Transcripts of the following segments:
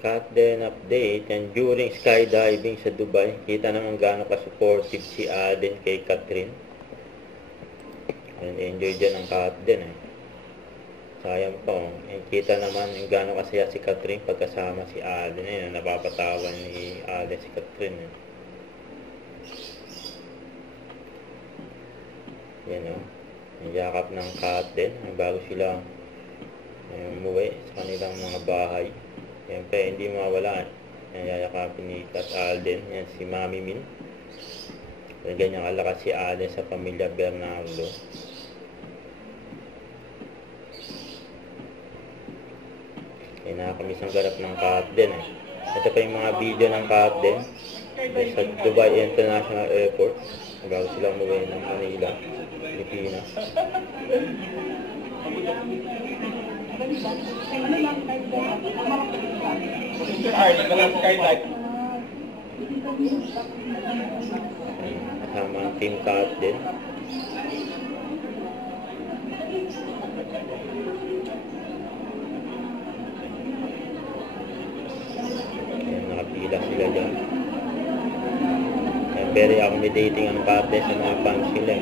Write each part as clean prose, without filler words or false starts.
Cut din update, and during skydiving sa Dubai, kita naman gaano ka-supportive si Aden kay Catherine. And enjoy dyan ang cut din eh. Sayang po, kita naman yung gaano kasaya si Catherine pagkasama si Aden eh, napapatawan ni Aden si Catherine eh. Yan o, yung yakap ng cut din, bago sila umuwi sa kanilang mga bahay. Siyempre, hindi mawala. Yan, yayakapin ni Kat Alden. Yan, si Mami Min. Yan, ganyan kalakas si Alden sa pamilya Bernardo. Yan, nakakamiss ang ganap ng Kat din eh. Ito pa yung mga video ng Kat din. Sa Dubai International Airport. Bago sila umuwi ng Manila, Pilipinas. Kasama ang team cut din. Ayan, nakapila sila dyan. Ayan, very accommodating ang cut din sa mga fans sila.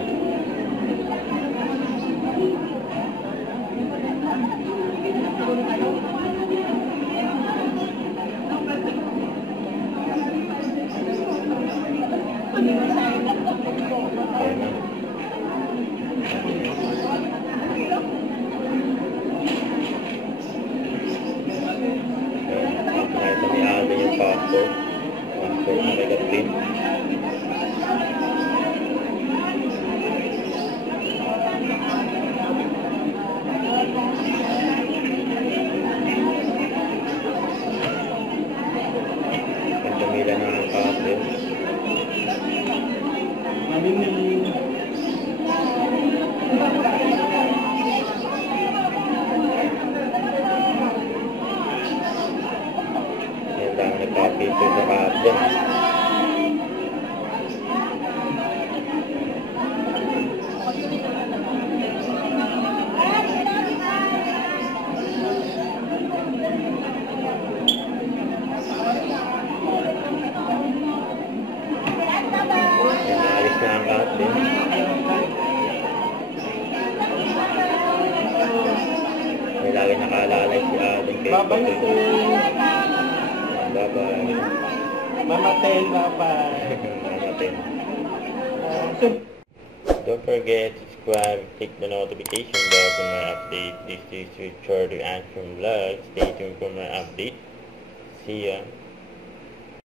Passport na may Catherine. Pagkamila na ang passport. Nagpa-paper sa kaat dyan. Naalis na ang kaat din. May lagi nakalalay si Aden kay bye-bye. Mamaten, bye-bye. Mamaten. Don't forget to subscribe, click the notification bell for my update. This is Richard Action Vlog. Stay tuned for my update. See ya.